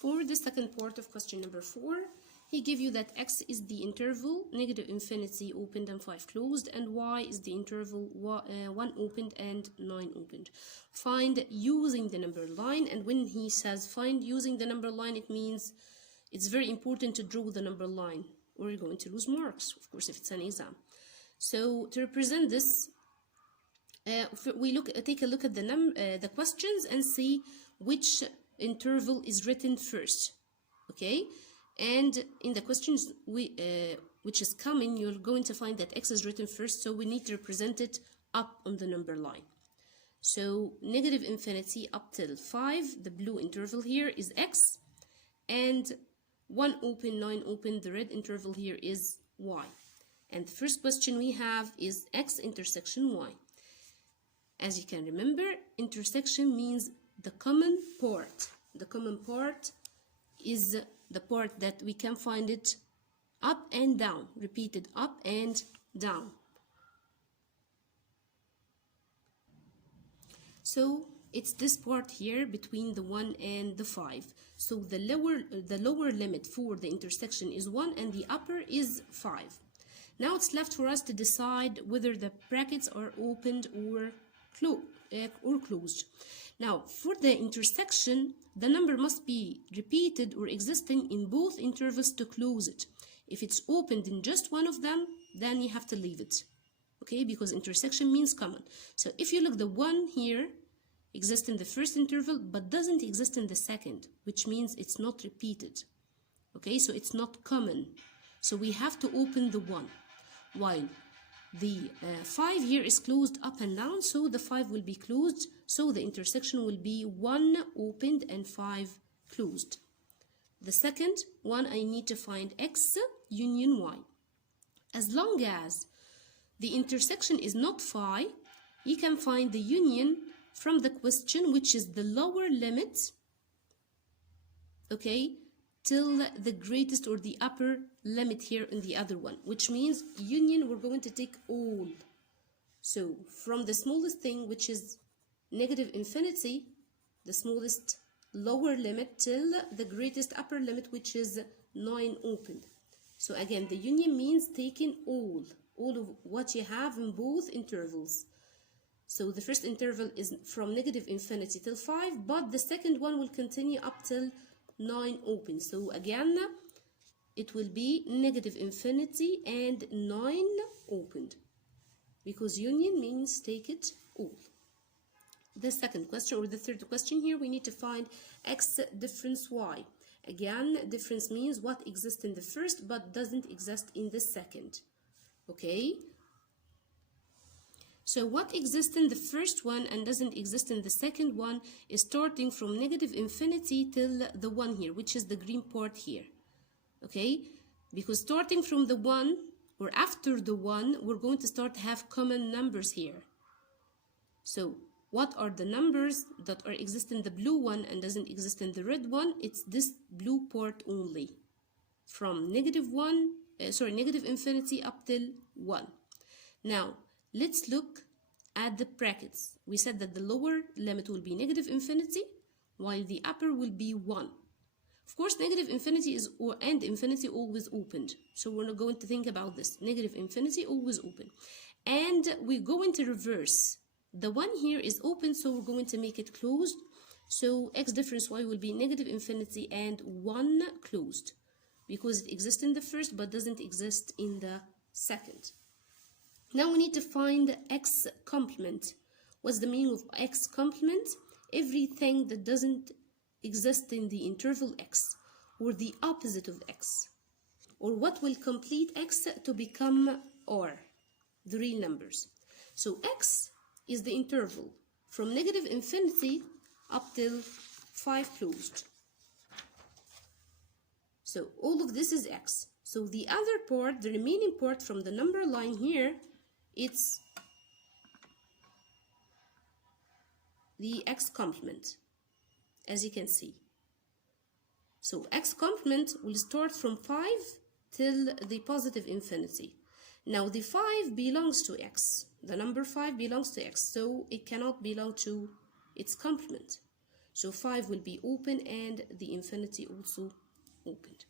For the second part of question number 4, he gives you that x is the interval negative infinity opened and 5 closed, and y is the interval 1 opened and 9 opened. Find using the number line, and when he says find using the number line, it means it's very important to draw the number line or you're going to lose marks, of course, if it's an exam. So to represent this, take a look at the questions and see which interval is written first, okay? And in the questions which is coming, you're going to find that x is written first, so we need to represent it up on the number line. So negative infinity up till 5, the blue interval here is x, and 1 open, 9 open, the red interval here is y. And the first question we have is x intersection y. As you can remember, intersection means the common part. The common part is the part that we can find it up and down, repeated up and down. So it's this part here between the 1 and the 5. So the lower limit for the intersection is 1 and the upper is 5. Now it's left for us to decide whether the brackets are opened or closed. Now, for the intersection, the number must be repeated or existing in both intervals to close it. If it's opened in just one of them, then you have to leave it, okay? Because intersection means common. So if you look, the 1 here exists in the first interval but doesn't exist in the second, which means it's not repeated, okay? So it's not common. So we have to open the 1, while the 5 here is closed up and down, so the 5 will be closed, so the intersection will be 1 opened and 5 closed. The second one, I need to find x union y. As long as the intersection is not phi, you can find the union from the question, which is the lower limit, okay, till the greatest or the upper limit here in the other one, which means union, we're going to take all. So from the smallest thing, which is negative infinity, the smallest lower limit, till the greatest upper limit, which is 9 opened. So again, the union means taking all of what you have in both intervals. So the first interval is from negative infinity till 5, but the second one will continue up till 9 open. So again, it will be negative infinity and 9 opened, because union means take it all. The second question, or the third question here, we need to find x difference y. Again, difference means what exists in the first but doesn't exist in the second, okay? So what exists in the first one and doesn't exist in the second one is starting from negative infinity till the 1 here, which is the green part here, okay? Because starting from the 1 or after the 1, we're going to start to have common numbers here. So what are the numbers that are exist in the blue one and doesn't exist in the red one? It's this blue part only, from negative infinity up till 1. Now let's look at the brackets. We said that the lower limit will be negative infinity, while the upper will be 1. Of course, negative infinity and infinity always opened, so we're not going to think about this. Negative infinity always open, and we're going to reverse. The 1 here is open, so we're going to make it closed. So x difference y will be negative infinity and 1 closed, because it exists in the first but doesn't exist in the second. Now we need to find x complement. What's the meaning of x complement? Everything that doesn't exist in the interval x, or the opposite of x, or what will complete x to become r, the real numbers. So x is the interval from negative infinity up till 5 closed. So all of this is x. So the other part, the remaining part from the number line here, it's the x complement, as you can see. So x complement will start from 5 till the positive infinity. Now the 5 belongs to x. The number 5 belongs to x, so it cannot belong to its complement. So 5 will be open and the infinity also opened.